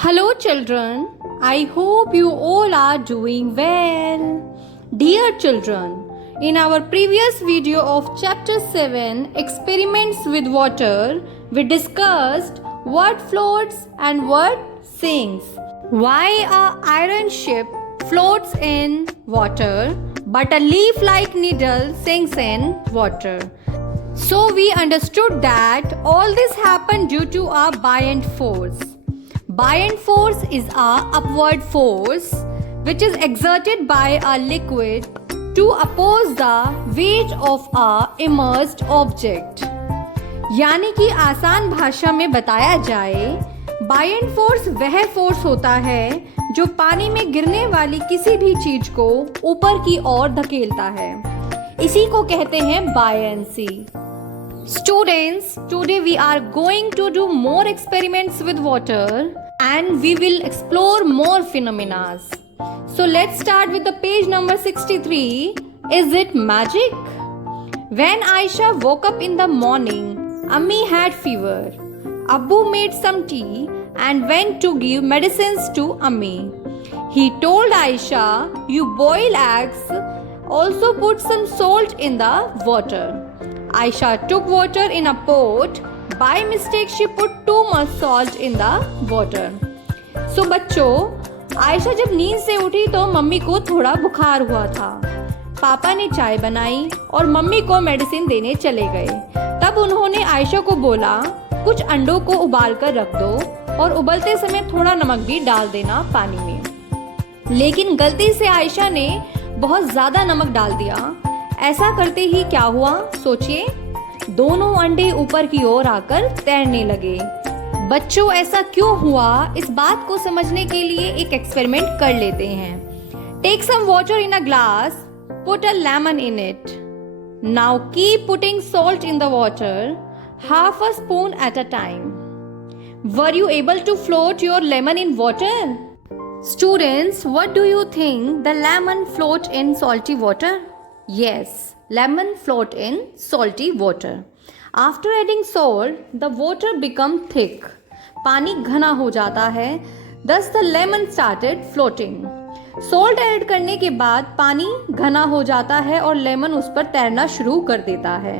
Hello, children. I hope you all are doing well. Dear children, in our previous video of Chapter 7 Experiments with Water, we discussed what floats and what sinks. Why a iron ship floats in water, but a leaf like needle sinks in water. So we understood that all this happened due to a buoyant force. Buoyant force is a upward force which is exerted by a liquid to oppose the weight of a immersed object. यानी कि आसान भाषा में बताया जाए, buoyant force वह force होता है जो पानी में गिरने वाली किसी भी चीज को ऊपर की ओर धकेलता है. इसी को कहते हैं buoyancy. Students, today we are going to do more experiments with water and we will explore more phenomena. So let's start with the page number 63. Is it magic? When Aisha woke up in the morning, Ammi had fever. Abbu made some tea and went to give medicines to Ammi. He told Aisha, "You boil eggs, also put some salt in the water." Aisha took water in a pot. By mistake she put too much salt in the water. So बच्चों, आयशा जब नींद से उठी तो mummy को थोड़ा बुखार हुआ था. पापा ने चाय बनाई और मम्मी को मेडिसिन देने चले गए. तब उन्होंने आयशा को बोला, कुछ अंडों को उबाल कर रख दो और उबलते समय थोड़ा नमक भी डाल देना पानी में. लेकिन गलती से आयशा ने बहुत ज्यादा नमक डाल दिया. ऐसा करते ही क्या हुआ, सोचिए, दोनों अंडे ऊपर की ओर आकर तैरने लगे. बच्चों, ऐसा क्यों हुआ, इस बात को समझने के लिए एक एक्सपेरिमेंट कर लेते हैं. Take some water in a glass, put a lemon in it. Now keep putting salt in the water, half a spoon at a time. Were you able to float your lemon in water? Students, what do you think? The lemon float in salty water? Yes, lemon float in salty water. After adding salt, the water become thick. पानी घना हो जाता है. Thus the lemon started floating. Salt add करने के बाद पानी घना हो जाता है और लेमन उस पर तैरना शुरू कर देता है.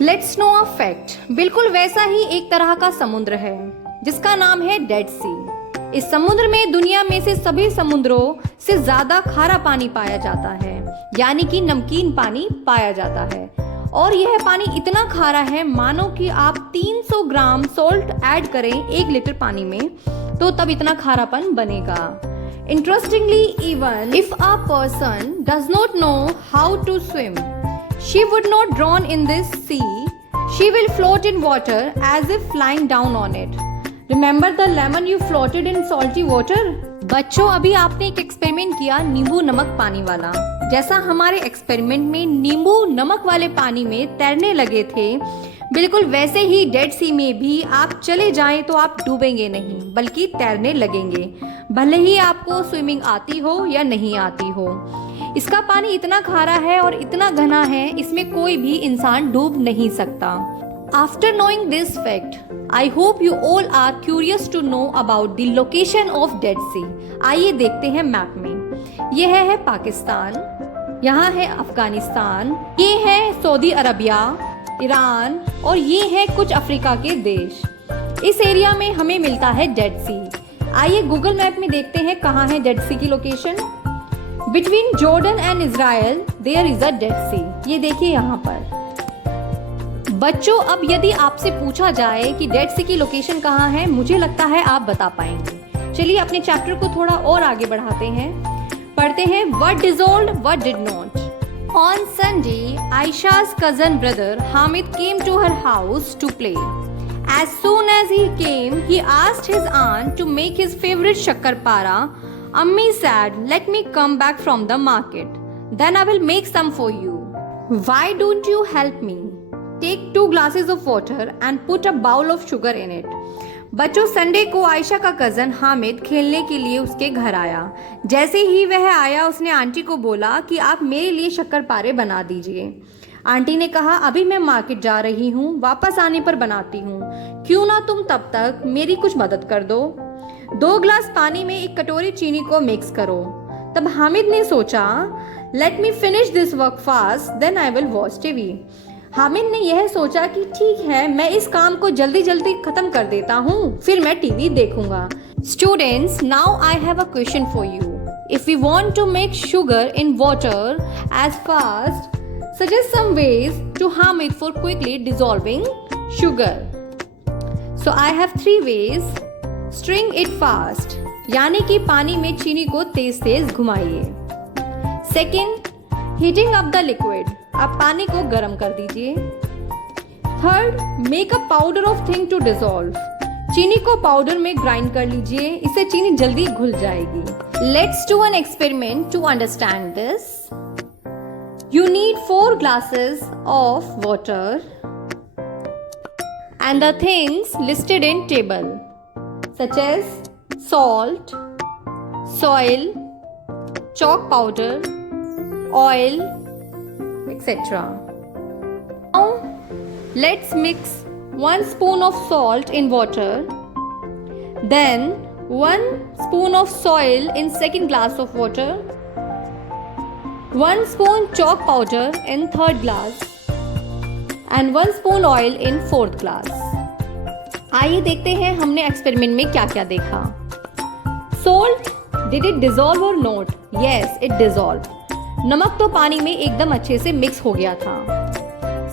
Let's know a fact. बिल्कुल वैसा ही एक तरह का समुद्र है जिसका नाम है डेड सी. इस समुद्र में दुनिया में से सभी समुद्रों से ज्यादा खारा पानी पाया जाता है, यानी कि नमकीन पानी पाया जाता है. और यह पानी इतना खारा है मानो कि आप 300 ग्राम सॉल्ट ऐड करें 1 लीटर पानी में तो तब इतना खारापन बनेगा. Interestingly, even if a person does not know how to swim, she would not drown in this sea. She will float in water as if lying down on it. Remember the lemon you floated in salty water? बच्चों, अभी आपने एक experiment किया नींबू नमक पानी वाला. जैसा हमारे एक्सपेरिमेंट में नींबू नमक वाले पानी में तैरने लगे थे, बिल्कुल वैसे ही डेड सी में भी आप चले जाएं तो आप डूबेंगे नहीं बल्कि तैरने लगेंगे, भले ही आपको स्विमिंग आती हो या नहीं आती हो. इसका पानी इतना खारा है और इतना घना है, इसमें कोई भी इंसान डूब नहीं सकता. After knowing this fact, I hope you all are curious to know about the location of Dead Sea. आइए देखते हैं मैप में. यह है पाकिस्तान, यहाँ है अफगानिस्तान, ये है सऊदी अरबिया, ईरान और ये है कुछ अफ्रीका के देश. इस एरिया में हमें मिलता है डेड सी. आइए गूगल मैप में देखते हैं कहाँ है डेड सी की location. Between Jordan and Israel there is a Dead Sea. ये देखिए यहाँ पर. बच्चों, अब यदि आपसे पूछा जाए कि डेड सी की लोकेशन कहाँ है, मुझे लगता है आप बता पाएंगे. चलिए अपने चैप्टर को थोड़ा और आगे बढ़ाते हैं. पढ़ते हैं what dissolved, what did not. On Sunday, Aisha's cousin brother Hamid came to her house to play. As soon as he came, he asked his aunt to make his favorite shakkarpara. Ammi said, "Let me come back from the market. Then I will make some for you." Why don't you help me? Take 2 glasses of water and put a bowl of sugar in it. बच्चों, Sunday को आयशा का cousin Hamid खेलने के लिए उसके घर आया. जैसे ही वह आया उसने आंटी को बोला कि आप मेरे लिए शक्करपारे बना दीजिए. आंटी ने कहा, अभी मैं मार्केट जा रही हूँ, वापस आने पर बनाती हूँ. क्यों ना तुम तब तक मेरी कुछ मदद कर दो. 2 ग्लास पानी में 1 कटोरी चीनी को मिक्स करो। तब हामिद ने सोचा, let me finish this work fast then I will watch TV. Hamid ने यह सोचा कि ठीक है, मैं इस काम को जल्दी जल्दी खत्म कर देता हूँ, फिर मैं टीवी देखूंगा। Students, now I have a question for you. If we want to make sugar in water as fast, suggest some ways to harm it for quickly dissolving sugar. So I have 3 ways. Stirring it fast, यानी कि पानी में चीनी को तेज तेज घुमाइए। Second, heating up the liquid, आप पानी को गर्म कर दीजिए। Third, make a powder of thing to dissolve, चीनी को पाउडर में ग्राइंड कर लीजिए, इससे चीनी जल्दी घुल जाएगी। Let's do an experiment to understand this. You need 4 glasses of water and the things listed in table such as salt, soil, chalk powder, oil, etc. Now let's mix 1 spoon of salt in water, then 1 spoon of soil in second glass of water, 1 spoon chalk powder in third glass and 1 spoon oil in fourth glass. आइए देखते हैं हमने experiment में क्या क्या देखा। Salt, did it dissolve or not? Yes, it dissolved. नमक तो पानी में एकदम अच्छे से मिक्स हो गया था।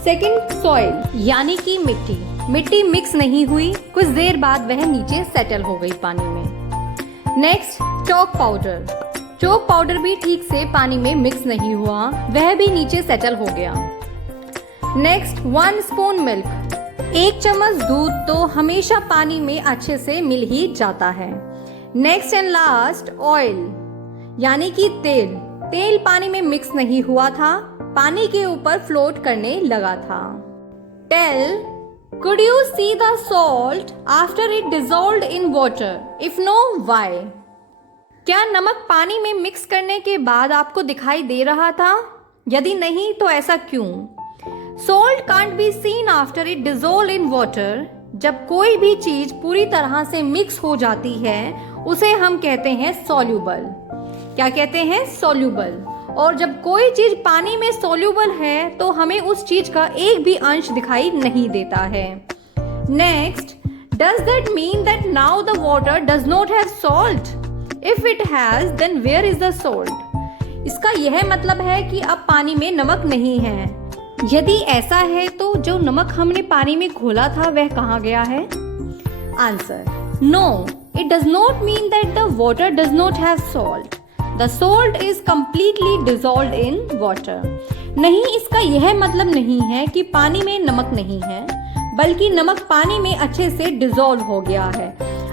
सेकेंड, सॉइल यानी कि मिट्टी मिक्स नहीं हुई, कुछ देर बाद वह नीचे सेटल हो गई पानी में। नेक्स्ट, चॉक पाउडर भी ठीक से पानी में मिक्स नहीं हुआ, वह भी नीचे सेटल हो गया। नेक्स्ट, 1 स्पून मिल्क, 1 चम्मच दूध तो हमेशा पानी में अच्छे से मिल ही जाता है। नेक्स्ट एंड लास्ट, ऑयल यानी कि तेल पानी में मिक्स नहीं हुआ था, पानी के ऊपर फ्लोट करने लगा था। Tell, could you see the salt after it dissolved in water? If no, why? क्या नमक पानी में मिक्स करने के बाद आपको दिखाई दे रहा था? यदि नहीं तो ऐसा क्यों? Salt can't be seen after it dissolved in water. जब कोई भी चीज पूरी तरह से मिक्स हो जाती है उसे हम कहते हैं soluble। क्या कहते हैं? soluble। और जब कोई चीज पानी में soluble है तो हमें उस चीज का एक भी अंश दिखाई नहीं देता है। Next, does that mean that now the water does not have salt? If it has, then where is the salt? इसका यह मतलब है कि अब पानी में नमक नहीं है। यदि ऐसा है तो जो नमक हमने पानी में घोला था वह कहाँ गया है? Answer, no, it does not mean that the water does not have salt. The salt is completely dissolved in water. नहीं, इसका यह मतलब नहीं है कि पानी में नमक नहीं है, बल्कि नमक पानी में अच्छे से डिसॉल्व हो गया है,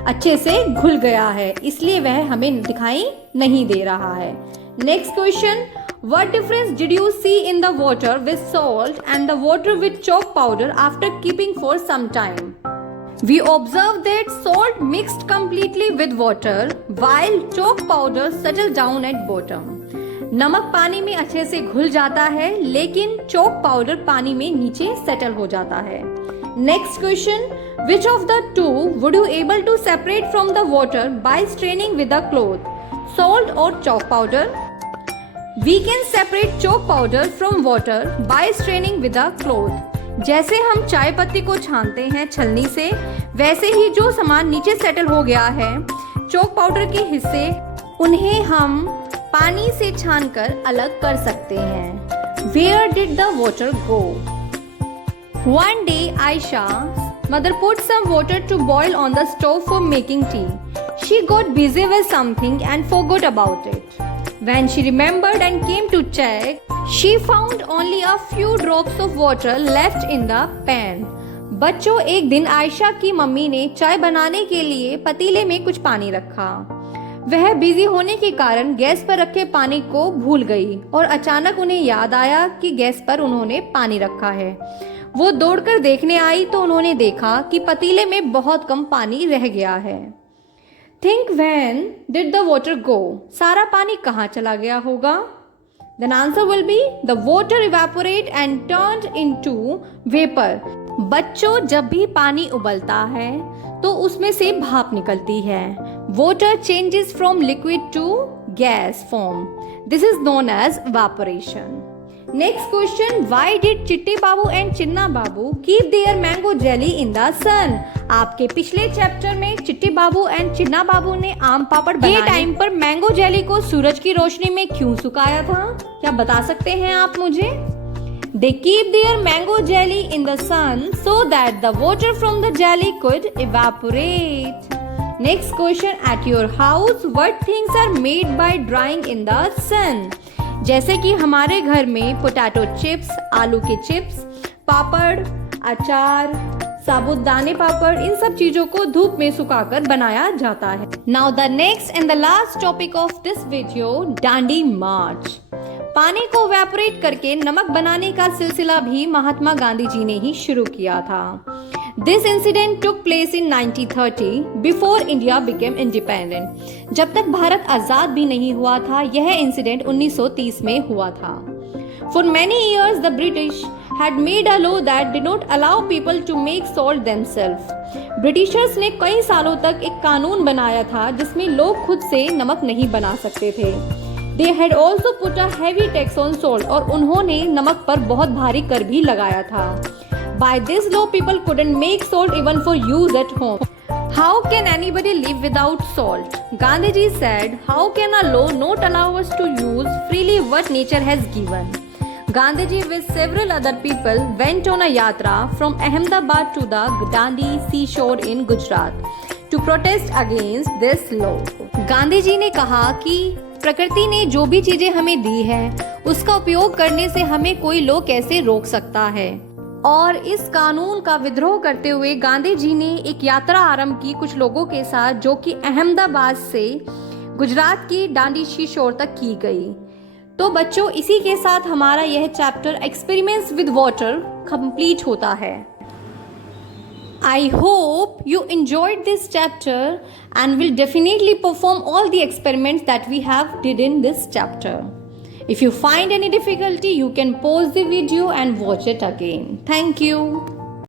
अच्छे से घुल गया है, इसलिए वह हमें दिखाई नहीं दे रहा है। Next question, what difference did you see in the water with salt and the water with chalk powder after keeping for some time? We observed that salt mixed completely with water while chalk powder settled down at bottom. नमक पानी में अच्छे से घुल जाता है, लेकिन chalk powder पानी में नीचे सेटल हो जाता है। Next question, which of the two would you able to separate from the water by straining with a cloth? Salt or chalk powder? We can separate chalk powder from water by straining with a cloth. जैसे हम चाय पत्ती को छानते हैं छलनी से, वैसे ही जो सामान नीचे सेटल हो गया है, चॉक पाउडर के हिस्से, उन्हें हम पानी से छानकर अलग कर सकते हैं। Where did the water go? One day, Aisha's mother put some water to boil on the stove for making tea. She got busy with something and forgot about it. When she remembered and came to check, she found only a few drops of water left in the pan. बच्चों, एक दिन आयशा की mummy ने चाय बनाने के लिए पतीले में कुछ पानी रखा। वह बिजी होने के कारण गैस पर रखे पानी को भूल गई और अचानक उन्हें याद आया कि गैस पर उन्होंने पानी रखा है। वो दौड़कर देखने आई तो उन्होंने देखा कि पतीले में बहुत कम पानी रह गया है। Think when did the water go? सारा पानी कहाँ चला गया होगा? Then answer will be the water evaporate and turned into vapor. बच्चों, जब भी पानी उबलता है तो तो उसमें से भाप निकलती है। Water changes from liquid to gas form, this is known as evaporation. Next question, why did Chitti Babu and Chinna Babu keep their mango jelly in the sun? आपके पिछले चैप्टर में चिट्टी बाबू एंड चिन्ना बाबू ने आम पापड़ बनाने के टाइम पर मैंगो जेली को सूरज की रोशनी में क्यों सुखाया था? क्या बता सकते हैं आप मुझे? They keep their mango jelly in the sun so that the water from the jelly could evaporate. Next question, at your house what things are made by drying in the sun? जैसे कि हमारे घर में potato chips, आलू के chips, पापड़, अचार, साबुदाने पापड़, इन सब चीजों को धूप में सुखाकर बनाया जाता है। Now the next and the last topic of this video, डांडी मार्च। पानी को इवेपोरेट करके नमक बनाने का सिलसिला भी महात्मा गांधी जी ने ही शुरू किया था। This incident took place in 1930 before India became independent. जब तक भारत आजाद भी नहीं हुआ था, यह इंसिडेंट 1930 में हुआ था। For many years the British had made a law that did not allow people to make salt themselves. Britishers ने कई सालों तक एक कानून बनाया था जिसमें लोग खुद से नमक नहीं बना सकते थे। They had also put a heavy tax on salt, और उन्होंने नमक पर बहुत भारी कर भी लगाया था। By this law, people couldn't make salt even for use at home. How can anybody live without salt? Gandhiji said, how can a law not allow us to use freely what nature has given? Gandhiji with several other people went on a yatra from Ahmedabad to the Dandi seashore in Gujarat to protest against this law. Gandhiji ने कहा कि प्रकृति ने जो भी चीजें हमें दी है उसका उपयोग करने से हमें कोई लोग कैसे रोक सकता है। और इस कानून का विद्रोह करते हुए गांधी जी ने एक यात्रा आरंभ की कुछ लोगों के साथ, जो कि अहमदाबाद से गुजरात की डांडी सीशोर तक की गई। तो बच्चों, इसी के साथ हमारा यह chapter experiments with water complete होता है। I hope you enjoyed this chapter and will definitely perform all the experiments that we have did in this chapter. If you find any difficulty, you can pause the video and watch it again. Thank you.